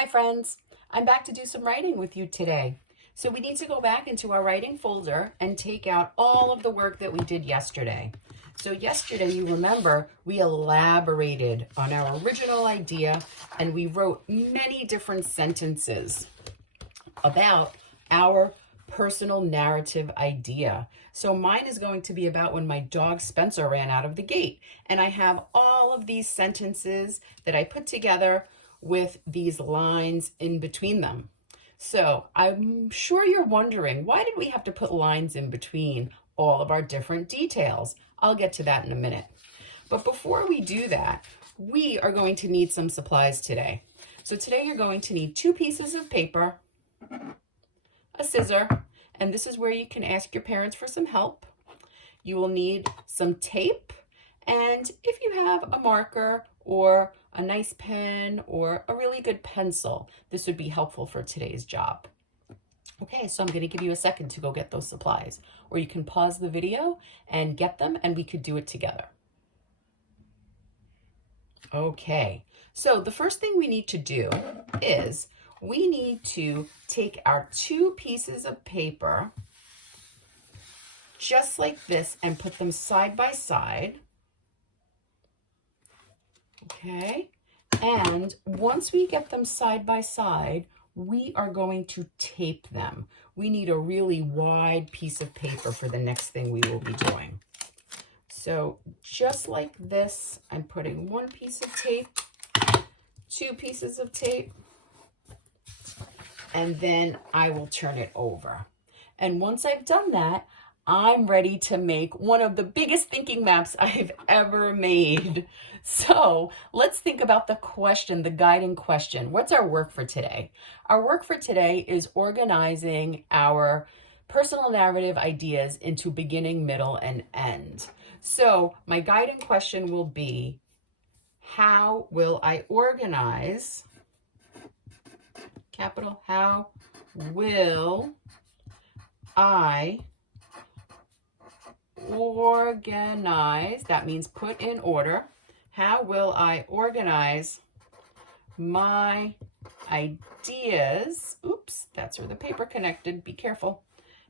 Hi friends, I'm back to do some writing with you today. So we need to go back into our writing folder and take out all of the work that we did yesterday. So yesterday, you remember, we elaborated on our original idea and we wrote many different sentences about our personal narrative idea. So mine is going to be about when my dog Spencer ran out of the gate. And I have all of these sentences that I put together with these lines in between them. So I'm sure you're wondering, why did we have to put lines in between all of our different details? I'll get to that in a minute. But before we do that, we are going to need some supplies today. So today you're going to need 2 pieces of paper, a scissor, and this is where you can ask your parents for some help. You will need some tape, and if you have a marker or a nice pen or a really good pencil, this would be helpful for today's job. Okay, so I'm going to give you a second to go get those supplies, or you can pause the video and get them and we could do it together. Okay, so the first thing we need to do is we need to take our 2 pieces of paper just like this and put them side by side. Okay, and once we get them side by side, we are going to tape them. We need a really wide piece of paper for the next thing we will be doing. So just like this, I'm putting 1 piece of tape, 2 pieces of tape, and then I will turn it over. And once I've done that, I'm ready to make one of the biggest thinking maps I've ever made. So let's think about the question, the guiding question. What's our work for today? Our work for today is organizing our personal narrative ideas into beginning, middle, and end. So my guiding question will be, how will I organize, capital, how will I organize, that means put in order, how will I organize my ideas, oops, that's where the paper connected, be careful.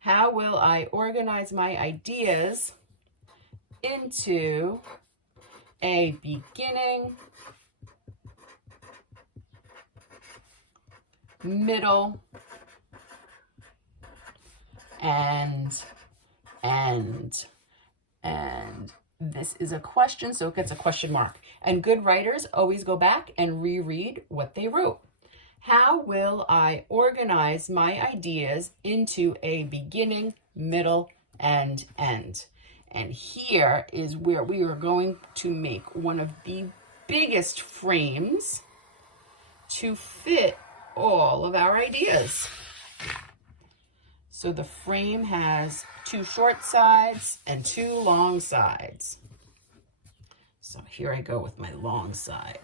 How will I organize my ideas into a beginning, middle, and end. And this is a question, so it gets a question mark. And good writers always go back and reread what they wrote. How will I organize my ideas into a beginning, middle, and end? And here is where we are going to make one of the biggest frames to fit all of our ideas. So the frame has 2 short sides and 2 long sides. So here I go with my long side.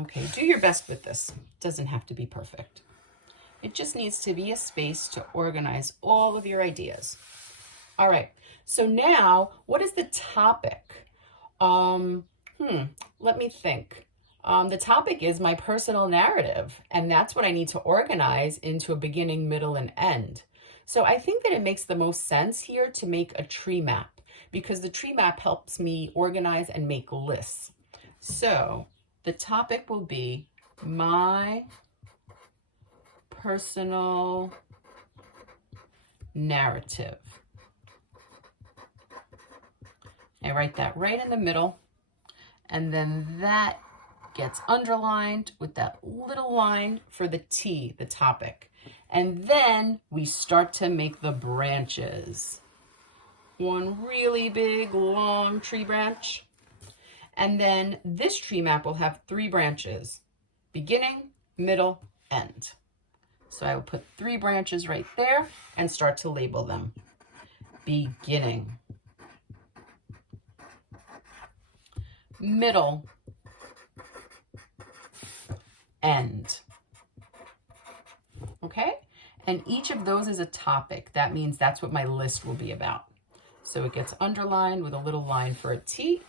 Okay, do your best with this. It doesn't have to be perfect. It just needs to be a space to organize all of your ideas. All right, so now what is the topic? Let me think. The topic is my personal narrative, and that's what I need to organize into a beginning, middle, and end. So I think that it makes the most sense here to make a tree map, because the tree map helps me organize and make lists. So the topic will be my personal narrative. I write that right in the middle, and then that gets underlined with that little line for the T, the topic. And then we start to make the branches. One really big, long tree branch. And then this tree map will have 3 branches, beginning, middle, end. So I will put 3 branches right there and start to label them. Beginning, middle, end. Okay? And each of those is a topic. That means that's what my list will be about. So it gets underlined with a little line for a T.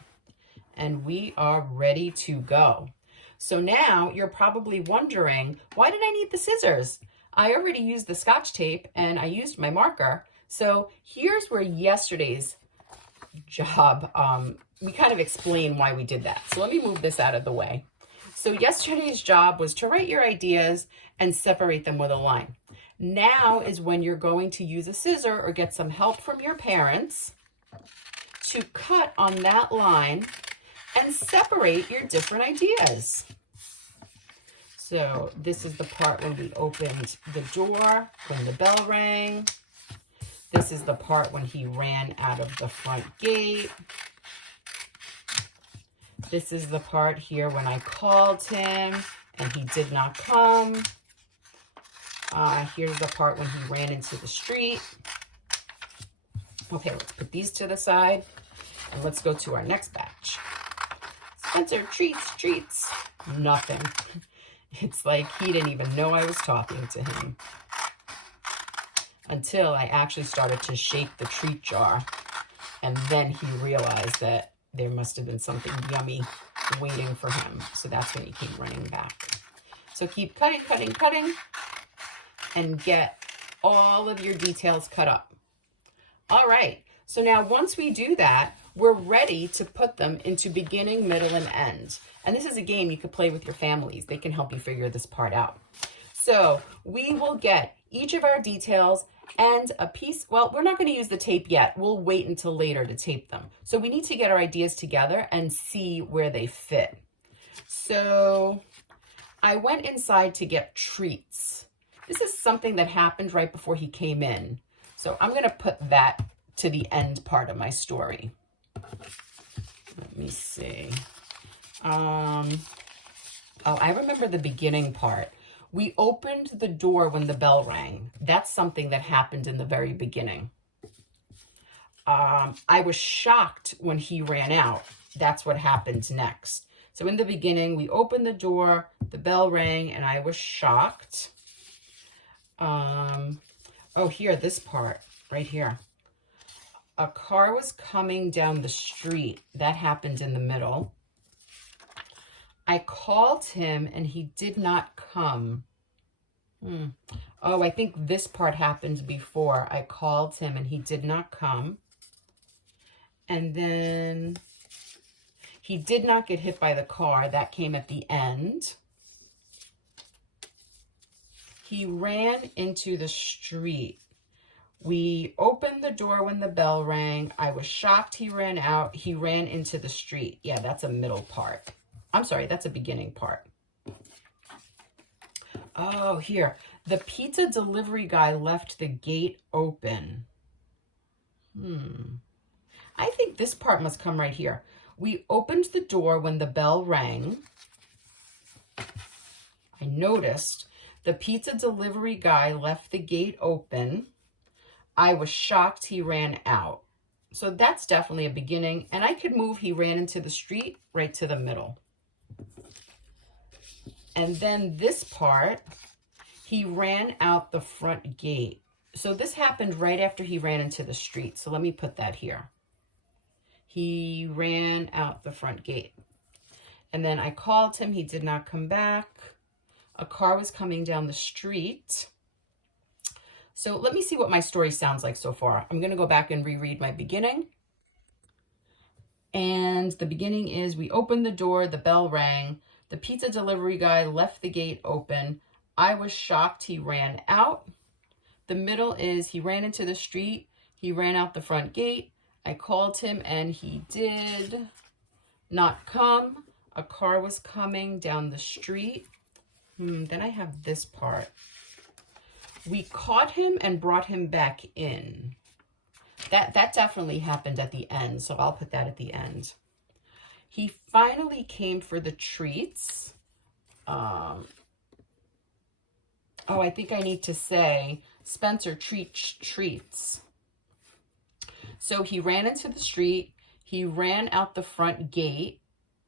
and we are ready to go. So now you're probably wondering, why did I need the scissors? I already used the Scotch tape and I used my marker. So here's where yesterday's job, we kind of explain why we did that. So let me move this out of the way. So yesterday's job was to write your ideas and separate them with a line. Now is when you're going to use a scissor or get some help from your parents to cut on that line and separate your different ideas. So this is the part when we opened the door, when the bell rang. This is the part when he ran out of the front gate. This is the part here when I called him and he did not come. Here's the part when he ran into the street. Okay, let's put these to the side and let's go to our next batch. Spencer, treats, treats. Nothing. It's like he didn't even know I was talking to him until I actually started to shake the treat jar. And then he realized that there must have been something yummy waiting for him. So that's when he came running back. So keep cutting, cutting, cutting, and get all of your details cut up. All right. So now once we do that, we're ready to put them into beginning, middle, and end. And this is a game you could play with your families. They can help you figure this part out. So we will get each of our details and a piece. Well, we're not going to use the tape yet. We'll wait until later to tape them. So we need to get our ideas together and see where they fit. So I went inside to get treats. This is something that happened right before he came in. So I'm going to put that to the end part of my story. Let me see. Oh, I remember the beginning part. We opened the door when the bell rang. That's something that happened in the very beginning. I was shocked when he ran out. That's what happened next. So in the beginning, we opened the door, the bell rang, and I was shocked. Oh, here, this part right here. A car was coming down the street. That happened in the middle. I called him and he did not come. Oh, I think this part happened before. I called him and he did not come. And then he did not get hit by the car. That came at the end. He ran into the street. We opened the door when the bell rang. I was shocked he ran out. He ran into the street. Yeah, that's a middle part. I'm sorry, that's a beginning part. Oh, here. The pizza delivery guy left the gate open. I think this part must come right here. We opened the door when the bell rang. I noticed the pizza delivery guy left the gate open. I was shocked he ran out. So that's definitely a beginning. And I could move he ran into the street right to the middle. And then this part, he ran out the front gate. So this happened right after he ran into the street. So let me put that here. He ran out the front gate. And then I called him. He did not come back. A car was coming down the street. So let me see what my story sounds like so far. I'm going to go back and reread my beginning. And the beginning is, we opened the door, the bell rang. The pizza delivery guy left the gate open. I was shocked he ran out. The middle is, he ran into the street. He ran out the front gate. I called him and he did not come. A car was coming down the street. Then I have this part. We caught him and brought him back in. That definitely happened at the end, so I'll put that at the end. He finally came for the treats. Oh, I think I need to say Spencer treats. So he ran into the street. He ran out the front gate.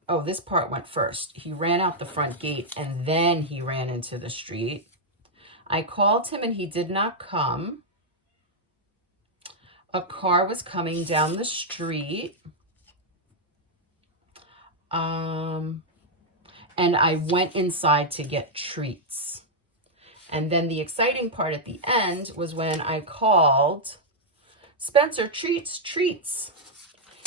Oh, this part went first. He ran out the front gate and then he ran into the street. I called him and he did not come. A car was coming down the street. And I went inside to get treats. And then the exciting part at the end was when I called Spencer, treats, treats.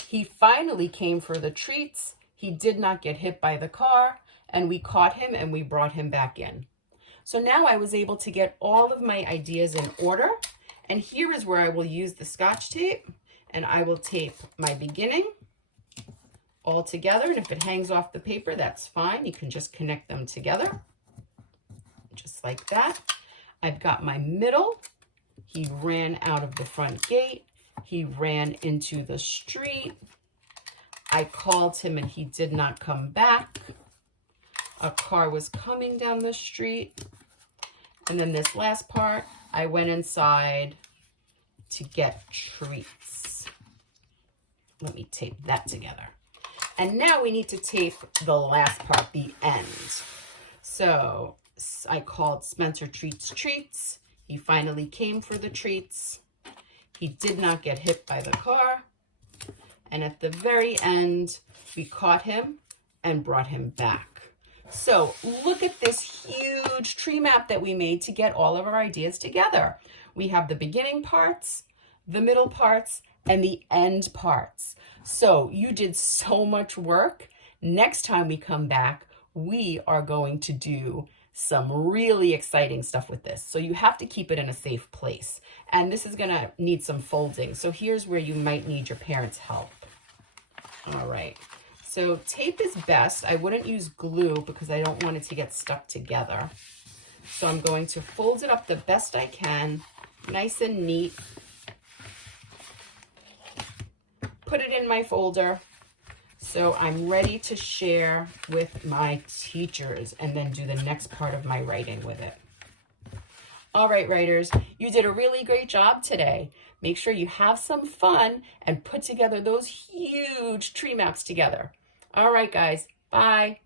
He finally came for the treats. He did not get hit by the car, and we caught him and we brought him back in. So now I was able to get all of my ideas in order. And here is where I will use the Scotch tape, and I will tape my beginning all together. And if it hangs off the paper, that's fine. You can just connect them together, just like that. I've got my middle. He ran out of the front gate. He ran into the street. I called him and he did not come back. A car was coming down the street. And then this last part, I went inside to get treats. Let me tape that together. And now we need to tape the last part, the end. So I called Spencer treats, treats. He finally came for the treats. He did not get hit by the car. And at the very end, we caught him and brought him back. So look at this huge tree map that we made to get all of our ideas together. We have the beginning parts, the middle parts, and the end parts. So you did so much work. Next time we come back, we are going to do some really exciting stuff with this. So you have to keep it in a safe place. And this is gonna need some folding. So here's where you might need your parents' help. All right. So tape is best. I wouldn't use glue because I don't want it to get stuck together. So I'm going to fold it up the best I can, nice and neat. Put it in my folder. So I'm ready to share with my teachers and then do the next part of my writing with it. All right, writers, you did a really great job today. Make sure you have some fun and put together those huge tree maps together. All right, guys, bye.